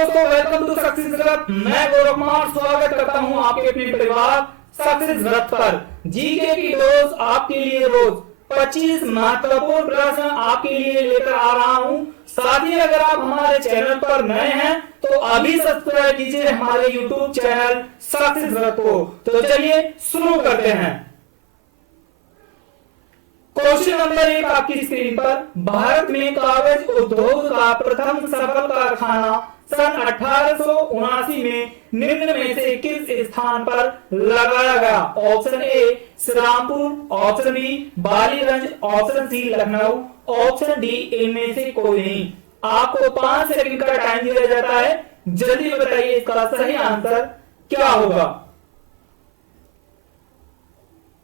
दोस्तों, welcome to success रथ। मैं गौरव कुमार स्वागत करता हूं आपके अपने परिवार सक्सेस रथ पर। जीके की डोज आपके लिए रोज 25 महत्वपूर्ण प्रश्न आपके लिए लेकर आ रहा हूं। साथ ही अगर आप हमारे चैनल पर नए हैं तो अभी सब्सक्राइब कीजिए हमारे यूट्यूब चैनल सक्सेस रथ को। तो चलिए शुरू करते हैं। क्वेश्चन नंबर 1 आपकी स्क्रीन पर। भारत में कागज उद्योग का प्रथम सफल कारखाना सन 1879 में निम्न में से किस स्थान पर लगाया गया? Option A Shrirampur, option B Ballygunge, option C Lucknow, option D इनमें से कोई नहीं। आपको 5 सेकंड का टाइम दिया जाता है, जल्दी बताइए इसका सही आंसर क्या होगा।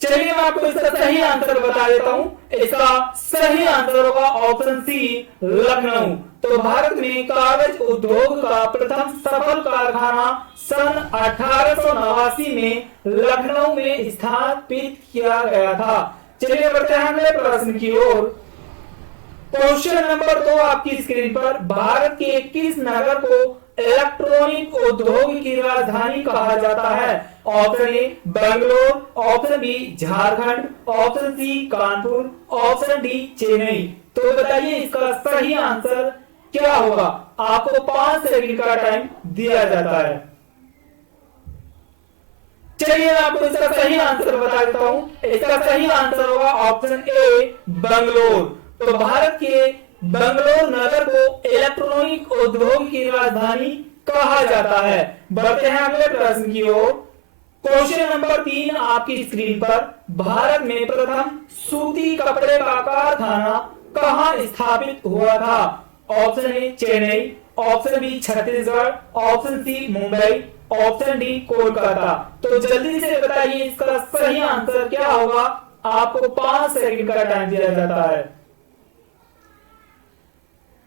चलिए मैं आपको इसका सही आंसर बता देता हूं। इसका सही आंसर होगा ऑप्शन सी लखनऊ। तो भारत में कागज उद्योग का प्रथम सफल कारखाना सन 1889 में लखनऊ में स्थापित किया गया था। चलिए बढ़ते हैं अगले प्रश्न की ओर। क्वेश्चन नंबर 2 आपकी स्क्रीन पर। भारत के किस नगर को इलेक्ट्रॉनिक उद्योग की राजधानी कहा जाता है? Option A Bangalore, option B Jharkhand, option C Kanpur, option D Chennai. तो बताइए इसका सही आंसर क्या होगा। आपको 5 सेकंड का टाइम दिया जाता है। चलिए मैं आपको इसका सही आंसर बता देता हूं। इसका सही आंसर होगा ऑप्शन ए बेंगलोर। तो भारत के बेंगलोर नगर को इलेक्ट्रॉनिक उद्योग की राजधानी कहा जाता है। बढ़ते हैं अगले प्रश्न की ओर। क्वेश्चन नंबर 3 आपकी स्क्रीन पर। भारत में प्रथम सूती कपड़े का कारखाना कहां स्थापित हुआ था? Option A Chennai, option B Chhattisgarh, option C Mumbai, option D Kolkata. तो जल्दी से बताइए इसका सही आंसर क्या होगा। आपको 5 सेकंड का टाइम दिया जाता है।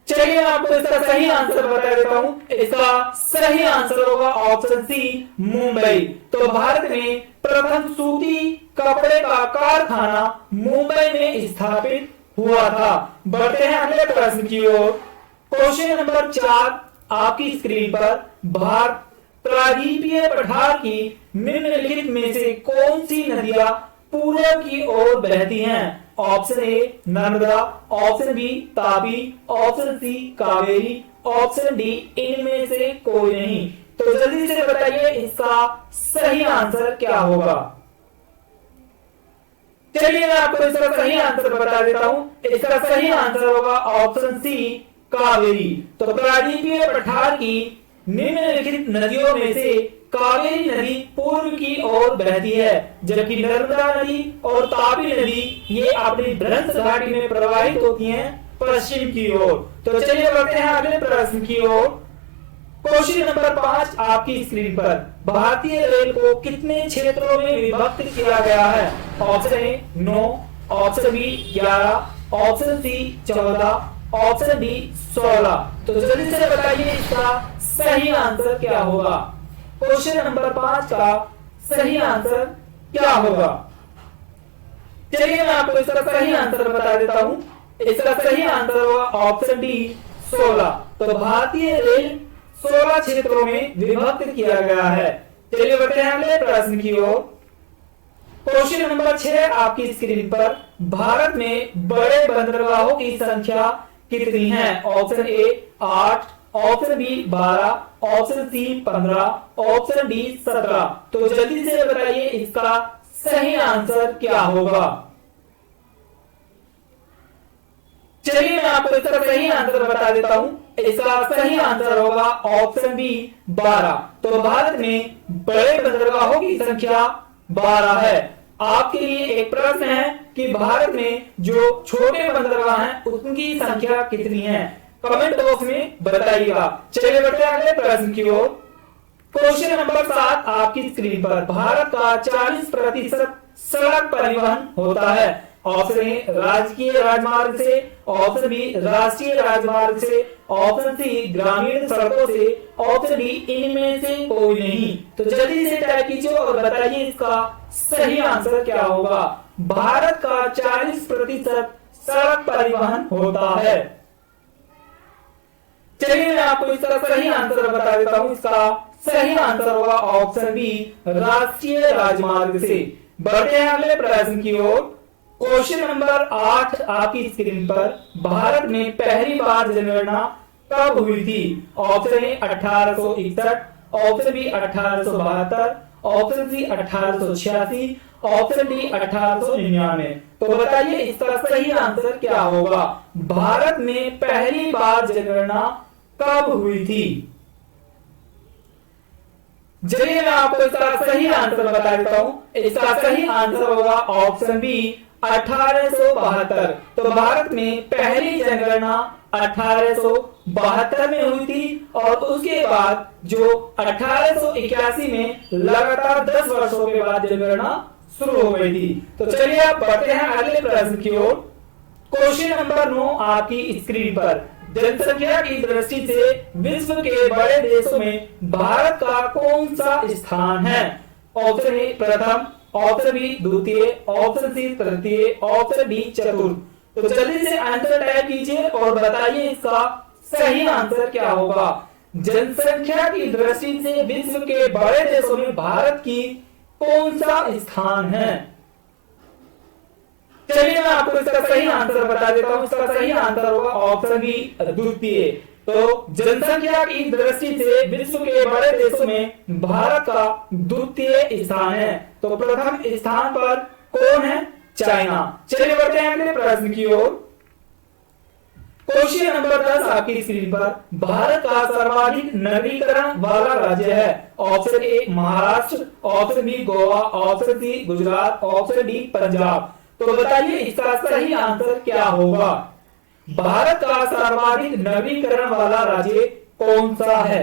चलिए मैं आपको इसका सही आंसर बता देता हूं। इसका सही आंसर होगा ऑप्शन सी मुंबई। तो भारत में प्रथम सूती कपड़े का कारखाना मुंबई में स्थापित हुआ था। बढ़ते हैं अगले प्रश्न की ओर। क्वेश्चन नंबर 4 आपकी स्क्रीन पर। भारत प्रायद्वीपीय पठार की निम्नलिखित में से कौन सी नदियां पूर्व की ओर बहती हैं? Option A Narmada, option B Tapi, option C Kaveri, option D इनमें से कोई नहीं। तो जल्दी से बताइए इसका सही आंसर क्या होगा। चलिए मैं आपको इसका सही आंसर बता देता हूं। इसका सही आंसर होगा ऑप्शन सी कावेरी। तो प्रायद्वीपीय पठार की निम्नलिखित नदियों में से कावेरी नदी पूर्व की ओर बहती है, जबकि नर्मदा नदी और तापी नदी ये अपनी भ्रंश घाटी में प्रवाहित होती हैं पश्चिम की ओर। तो चलिए बढ़ते हैं अगले प्रश्न की ओर। क्वेश्चन नंबर 5 आपकी स्क्रीन पर। भारतीय रेल को कितने क्षेत्रों में विभक्त किया गया है? Option A 9, option B 11, option C 14, option D 16। तो जल्दी से बताइए इसका सही आंसर क्या होगा। क्वेश्चन नंबर 5 का सही आंसर क्या होगा। चलिए मैं आपको इसका सही आंसर बता देता हूं। इसका सही आंसर होगा ऑप्शन डी 16। तो भारतीय रेल 16 क्षेत्रों में विभक्त किया गया है। चलिए बढ़ते हैं अगले प्रश्न की ओर। क्वेश्चन नंबर 6 आपकी स्क्रीन पर। भारत में बड़े बंदरगाहों की संख्या कितनी है? Option A 8, option B 12, option C 15, option D 17। तो जल्दी से बताइए इसका सही आंसर क्या होगा। चलिए मैं आपको इसका सही आंसर बता देता हूं। इसका सही आंसर होगा ऑप्शन बी 12। तो भारत में बड़े बंदरगाहों की संख्या 12 है। आपके लिए एक प्रश्न है कि भारत में जो छोटे बंदरगाह हैं उनकी संख्या कितनी है? कमेंट बॉक्स में बताइएगा। चलिए बढ़ते हैं अगले प्रश्न की ओर। क्वेश्चन नंबर 7 आपकी स्क्रीन पर। भारत का 40% सड़क परिवहन होता है। ऑप्शन ए राजकीय राजमार्ग से, ऑप्शन बी राष्ट्रीय राजमार्ग से, ऑप्शन सी ग्रामीण सड़कों से, ऑप्शन डी इनमें से कोई नहीं। तो जल्दी से टाइप कीजिए और बताइए इसका सही आंसर क्या होगा। भारत का 40% सड़क परिवहन होता है। चलिए मैं आपको इसका सही आंसर बता देता हूं। इसका सही आंसर होगा ऑप्शन बी, राष्ट्रीय राजमार्ग से। बढ़ते हैं अगले प्रश्न की ओर। क्वेश्चन नंबर 8 आपकी स्क्रीन पर। भारत में पहली बार जनगणना कब हुई थी? Option A 1861, option B 1872, option C 1886, option D 1899। तो बताइए इसका सही आंसर क्या होगा? भारत में पहली बार जनगणना कब हुई थी? चलिए मैं आपको इसका सही आंसर बता देता हूं। इसका सही आंसर होगा ऑप्शन बी 1872। तो भारत में पहली जनगणना 1872 में हुई थी और उसके बाद जो 1881 में लगातार 10 वर्षों के बाद जनगणना शुरू हो गई थी। तो चलिए आप बढ़ते हैं अगले प्रश्न की ओर। क्वेश्चन नंबर 9 आपकी स्क्रीन पर। जनसंख्या की दृष्टि से विश्व के बड़े देशों में भारत का कौन सा स्थान है? ऑप्शन ए प्रथम, ऑप्शन बी द्वितीय, ऑप्शन सी तृतीय, ऑप्शन डी चतुर्थ। तो जल्दी से आंसर टाइप कीजिए और बताइए इसका सही आंसर क्या होगा। जनसंख्या की दृष्टि से विश्व के बड़े देशों में भारत की कौन सा स्थान है? चलिए मैं आपको इसका सही आंसर बता देता हूं। इसका सही आंसर होगा ऑप्शन बी द्वितीय। तो जनसंख्या की दृष्टि से विश्व के बड़े देशों में भारत का द्वितीय स्थान है। तो प्रथम स्थान पर कौन है? चाइना। चलिए बढ़ते हैं अगले प्रश्न की ओर। क्वेश्चन नंबर 10 आपकी स्क्रीन पर। भारत का सर्वाधिक नगरीकरण वाला राज्य है। Option A Maharashtra, option B Goa, option C Gujarat, option D Punjab. तो बताइए इसका सही आंसर क्या होगा? भारत का सर्वाधिक नगरीकरण वाला राज्य कौन सा है?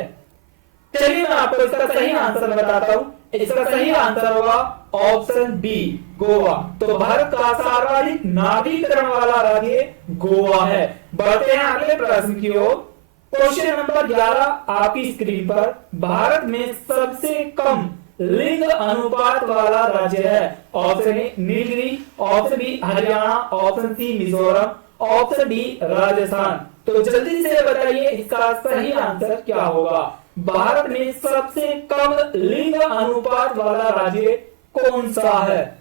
चलिए मैं आपको इसका सही आंसर बताता हूं। इसका सही आंसर होगा ऑप्शन बी गोवा। तो भारत का सर्वाधिक नगरीकरण वाला राज्य गोवा है। बढ़ते हैं अगले प्रश्न की ओर। क्वेश्चन नंबर 11 आपकी स्क्रीन पर। भारत में सबसे कम लिंग अनुपात वाला राज्य है। Option A Nilgiri, option B Haryana, option C Mizoram, option D Rajasthan. तो जल्दी से बताइए इसका सही आंसर क्या होगा? भारत में सबसे कम लिंग अनुपात वाला राज्य कौन सा है?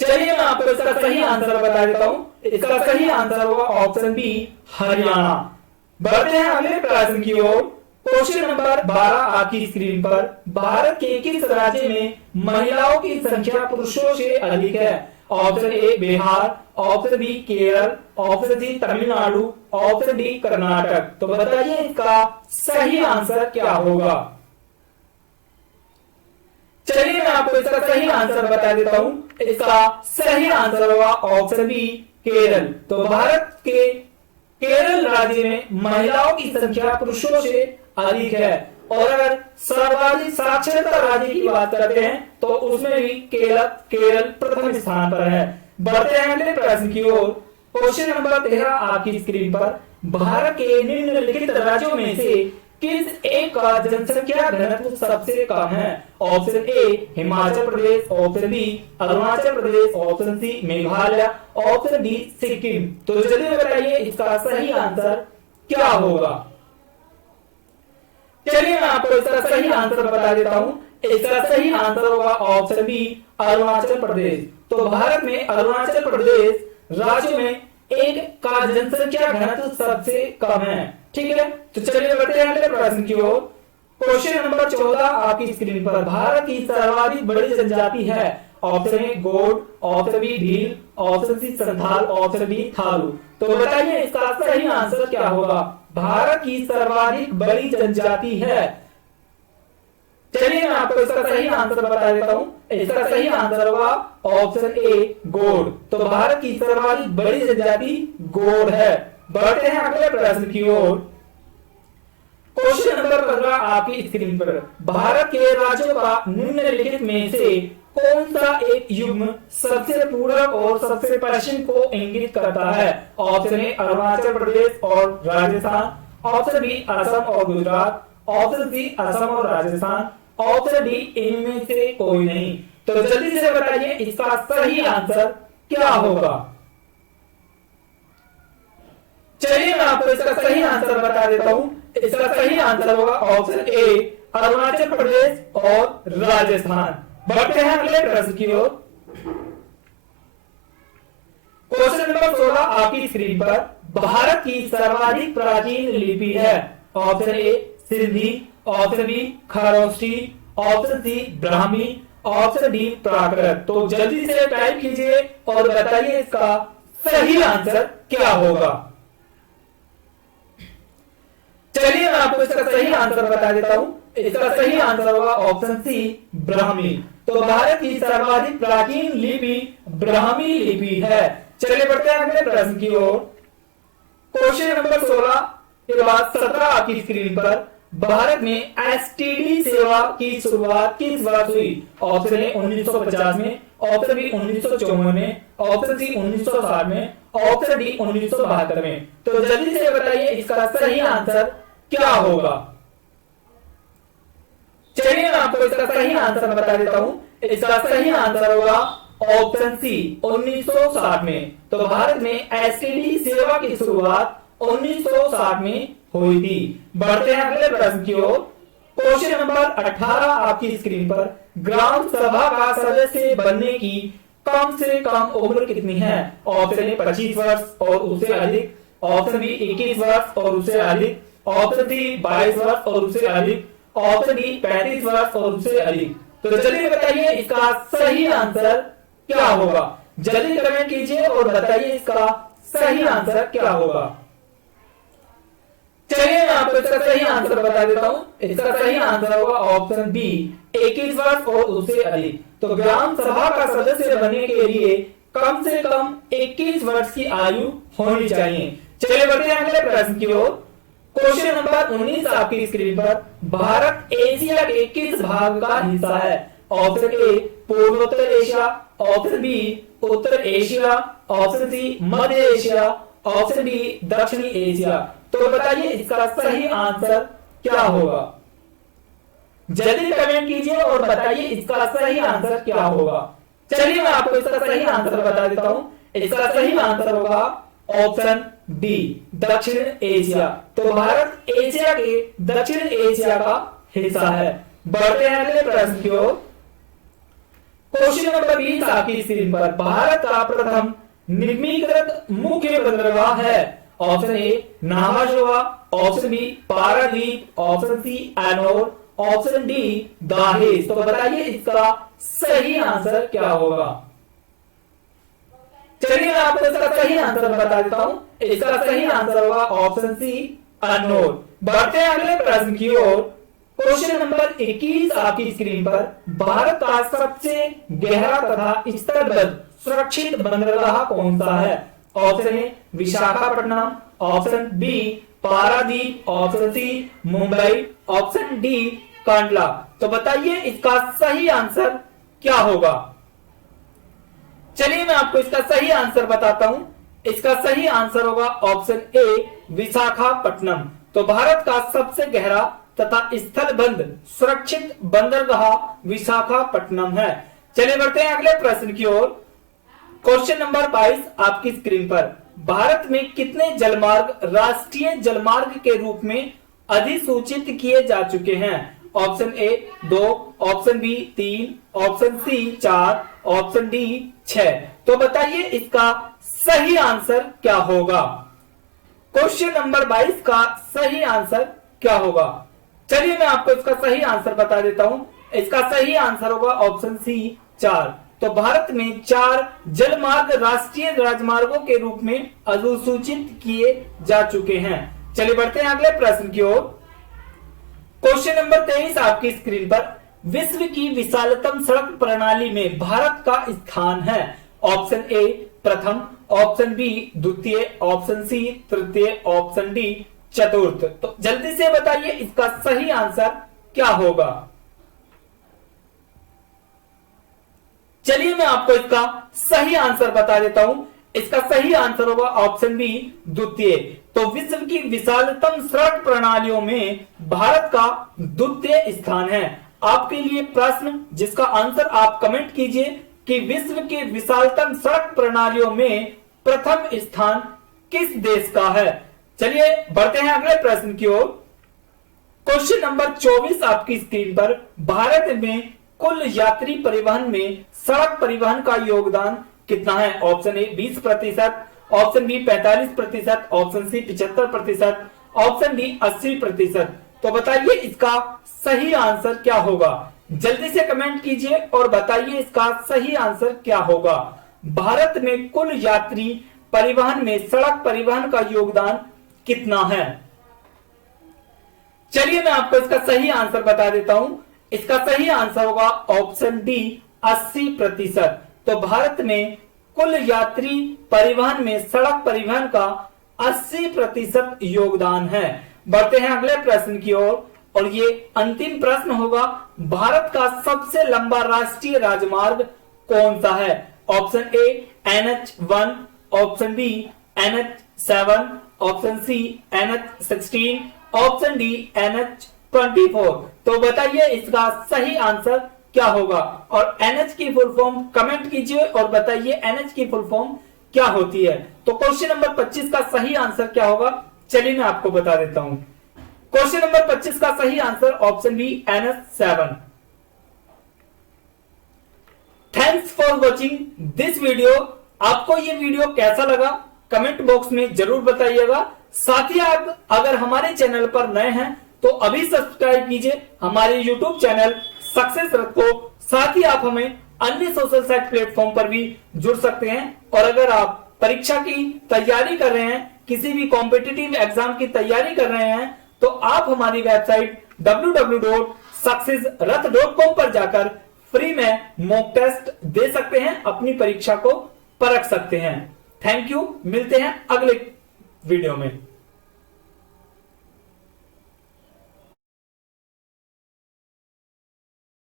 चलिए मैं आपको इसका सही आंसर बता देता हूं। इसका सही आंसर होगा ऑप्शन बी हरियाणा। बढ़ते हैं अगले प्रश्न की ओर। क्वेश्चन नंबर 12 आपकी स्क्रीन पर। भारत के किस राज्य में महिलाओं की संख्या पुरुषों से अधिक है? Option A Bihar, option B Kerala, option C Tamil Nadu, option D Karnataka. तो बताइए इसका सही आंसर क्या होगा? चलिए मैं आपको इसका सही आंसर बता देता हूं। इसका सही आंसर होगा ऑप्शन बी केरल। तो भारत के केरल राज्य में महिलाओं की संख्या पुरुषों से अधिक है। और अगर सर्वाधिक साक्षरता राज्य की बात करते हैं तो उसमें भी केरल प्रथम स्थान पर है। बढ़ते हैं अगले प्रश्न की ओर। क्वेश्चन नंबर 13 आपकी स्क्रीन पर। भारत के निम्नलिखित राज्यों में से किस एक का जनसंख्या घनत्व सबसे कम है? Option A Himachal Pradesh, option B Arunachal Pradesh, option C Meghalaya, option D Sikkim. तो जल्दी बताइए इसका सही आंसर क्या होगा? चलिए मैं आपको इसका सही आंसर बता देता हूं। इसका सही आंसर होगा ऑप्शन बी अरुणाचल प्रदेश। तो भारत में अरुणाचल प्रदेश राज्य में एक का जनसंख्या घनत्व सबसे कम है। ठीक है, तो चलिए बढ़ते हैं अगले प्रश्न की ओर। क्वेश्चन नंबर 14 आपकी स्क्रीन पर। भारत की सर्वाधिक बड़ी जनजाति है। Option A Gond, option B Bhil, option C Santhal, option D Tharu. तो बताइए इसका सही आंसर क्या होगा? भारत की सर्वाधिक बड़ी जनजाति है। चलिए मैं आपको इसका सही आंसर बता देता हूं। इसका सही आंसर होगा ऑप्शन ए गोंड। तो भारत की सर्वाधिक बड़ी जनजाति गोंड है। बढ़ते हैं अगले प्रश्न की ओर। क्वेश्चन नंबर 15 आपकी स्क्रीन पर। भारत के राज्यों का निम्नलिखित में से कौन सा एक युग्म सबसे पूर्व और सबसे पश्चिम को इंगित करता है? ऑप्शन ए अरुणाचल प्रदेश और राजस्थान, ऑप्शन बी असम और गुजरात, ऑप्शन सी असम और राजस्थान, ऑप्शन डी इनमें से कोई नहीं। तो जल्दी से बताइए इसका सही आंसर क्या होगा? चलिए आपको इसका सही आंसर बता देता हूं। इसका सही आंसर होगा ऑप्शन ए, अरुणाचल प्रदेश और राजस्थान। बढ़ते हैं अगले प्रश्न की ओर। क्वेश्चन नंबर 16 आपकी स्क्रीन पर। भारत की सर्वाधिक प्राचीन लिपि है। Option A Sindhi, option B Kharosthi, option C Brahmi, option D Prakrit. तो जल्दी से टाइप कीजिए और बताइए इसका सही आंसर क्या होगा। चलिए मैं आपको इसका सही आंसर बता देता हूं। इसका सही आंसर होगा ऑप्शन सी ब्राह्मी। तो भारत की सर्वाधिक प्राचीन लिपि ब्राह्मी लिपि है। चलिए बढ़ते हैं अगले प्रश्न की ओर। क्वेश्चन नंबर 16 के बाद 17 आपकी स्क्रीन पर। भारत में एसटीडी सेवा की शुरुआत किस वर्ष हुई? ऑप्शन ए 1950 में, ऑप्शन बी 1954 में, ऑप्शन सी 1960 में, ऑप्शन डी 1972 में। तो जल्दी से बताइए इसका सही आंसर क्या होगा। चलिए मैं आपको इसका सही आंसर बता देता हूं। इसका सही आंसर होगा ऑप्शन सी 1960 में। तो भारत में एसटीडी सेवा की शुरुआत 1960 में हुई थी। बढ़ते हैं अगले प्रश्न की ओर। क्वेश्चन नंबर 18 आपकी स्क्रीन पर। ग्राम सभा का सदस्य बनने की कम से कम उम्र कितनी है? ऑप्शन ए 25 वर्ष और उससे अधिक, ऑप्शन बी 21 वर्ष और उससे अधिक, ऑप्शन सी 22 वर्ष और उससे अधिक, ऑप्शन डी 35 वर्ष और उससे अधिक। तो जल्दी बताइए इसका सही आंसर क्या होगा। जल्दी कमेंट कीजिए और बताइए इसका सही आंसर क्या होगा। चलिए मैं आपको इसका सही आंसर बता देता हूं। इसका सही आंसर होगा ऑप्शन बी 21 वर्ष और उससे अधिक। तो ग्राम सभा का सदस्य बनने के लिए कम से कम 21 वर्ष की आयु होनी चाहिए। चलिए बढ़ते हैं अगले प्रश्न की ओर। क्वेश्चन नंबर 19 आपकी स्क्रीन पर। भारत एशिया के किस भाग का हिस्सा है? ऑप्शन ए पूर्वोत्तर एशिया, ऑप्शन बी उत्तर एशिया, ऑप्शन सी मध्य एशिया, ऑप्शन डी दक्षिणी एशिया। तो बताइए इसका सही आंसर क्या होगा। जल्दी कमेंट कीजिए और बताइए इसका सही आंसर क्या होगा। चलिए मैं आपको इसका सही आंसर बता देता हूं। इसका सही आंसर होगा ऑप्शन डी दक्षिण एशिया। तो भारत एशिया के दक्षिण एशिया का हिस्सा है। बढ़ते हैं अगले प्रश्न की ओर। क्वेश्चन नंबर 20 आपकी स्क्रीन पर। भारत का प्रथम निगमीकृत मुख्य बंदरगाह है। ऑप्शन ए नाहरजोगा, option B Paradip, option C Ennore, option D Dahej. तो बताइए इसका सही आंसर क्या होगा। चलिए मैं आपको इसका सही आंसर बता देता हूं। इसका सही आंसर होगा ऑप्शन सी एनोर। बढ़ते हैं अगले प्रश्न की ओर। क्वेश्चन नंबर 21 आपकी स्क्रीन पर। भारत का सबसे गहरा तथा स्तरबद्ध सुरक्षित बंदरगाह कौन सा है? Option A Visakhapatnam, option B Paradip, option C Mumbai, option D Kandla. तो बताइए इसका सही आंसर क्या होगा। चलिए मैं आपको इसका सही आंसर बताता हूं। इसका सही आंसर होगा ऑप्शन ए विशाखापट्टनम। तो भारत का सबसे गहरा तथा स्थलबंद सुरक्षित बंदरगाह विशाखापट्टनम है। चलिए बढ़ते हैं अगले प्रश्न की ओर। क्वेश्चन नंबर 22 आपकी स्क्रीन पर। भारत में कितने जलमार्ग राष्ट्रीय जलमार्ग के रूप में अधिसूचित किए जा चुके हैं? Option A 2, option B 3, option C 4, option D 6। तो बताइए इसका सही आंसर क्या होगा। क्वेश्चन नंबर 22 का सही आंसर क्या होगा। चलिए मैं आपको इसका सही आंसर बता देता हूं। इसका सही आंसर होगा ऑप्शन सी 4। तो भारत में 4 जलमार्ग राष्ट्रीय राजमार्गों के रूप में अधिसूचित किए जा चुके हैं। चलिए बढ़ते हैं अगले प्रश्न की ओर। क्वेश्चन नंबर 23 आपकी स्क्रीन पर। विश्व की विशालतम सड़क प्रणाली में भारत का स्थान है। ऑप्शन ए प्रथम, ऑप्शन बी द्वितीय, ऑप्शन सी तृतीय, ऑप्शन डी चतुर्थ। तो जल्दी से बताइए इसका सही आंसर क्या होगा। चलिए मैं आपको इसका सही आंसर बता देता हूं। इसका सही आंसर होगा ऑप्शन बी द्वितीय। तो विश्व की विशालतम सड़क प्रणालियों में भारत का द्वितीय स्थान है। आपके लिए प्रश्न जिसका आंसर आप कमेंट कीजिए कि विश्व के विशालतम सड़क प्रणालियों में प्रथम स्थान किस देश का है। चलिए बढ़ते हैं अगले प्रश्न की ओर। क्वेश्चन नंबर 24 आपकी स्क्रीन पर, भारत में कुल यात्री परिवहन में सड़क परिवहन का योगदान कितना है? Option A 20%, option B 45%, option C 75%, option D 80%। तो बताइए इसका सही आंसर क्या होगा? जल्दी से कमेंट कीजिए और बताइए इसका सही आंसर क्या होगा। भारत में कुल यात्री परिवहन में सड़क परिवहन का योगदान कितना है? चलिए मैं आपको इसका सही आंसर बता देता हूं। इसका सही आंसर होगा ऑप्शन डी 80%। तो भारत में कुल यात्री परिवहन में सड़क परिवहन का 80% योगदान है। बढ़ते हैं अगले प्रश्न की ओर और ये अंतिम प्रश्न होगा, भारत का सबसे लंबा राष्ट्रीय राजमार्ग कौन सा है? Option A NH1, option B NH7, option C NH16, option D NH24। तो बताइए इसका सही आंसर क्या होगा? और NH की फुल फॉर्म कमेंट कीजिए और बताइए NH की फुल फॉर्म क्या होती है। तो क्वेश्चन नंबर 25 का सही आंसर क्या होगा? चलिए मैं आपको बता देता हूं। क्वेश्चन नंबर 25 का सही answer option B NH7। Thanks for watching this video. आपको ये वीडियो कैसा लगा कमेंट बॉक्स में जरूर बताइएगा। साथ ही आप अगर हमारे चैनल पर नए हैं तो अभी सब्सक्राइब कीजिए हमारे यूट्यूब चैनल सक्सेस रथ को। साथ ही आप हमें अन्य सोशल साइट प्लेटफॉर्म पर भी जुड़ सकते हैं। और अगर आप परीक्षा की तैयारी कर रहे हैं, किसी भी कॉम्पिटिटिव एग्जाम की तैयारी कर रहे हैं, तो आप हमारी वेबसाइट www.successrath.com पर जाकर फ्री में मॉक टेस्ट दे सकते हैं, अपनी परीक्षा को परख सकते हैं। थैंक यू, मिलते हैं अगले वीडियो में।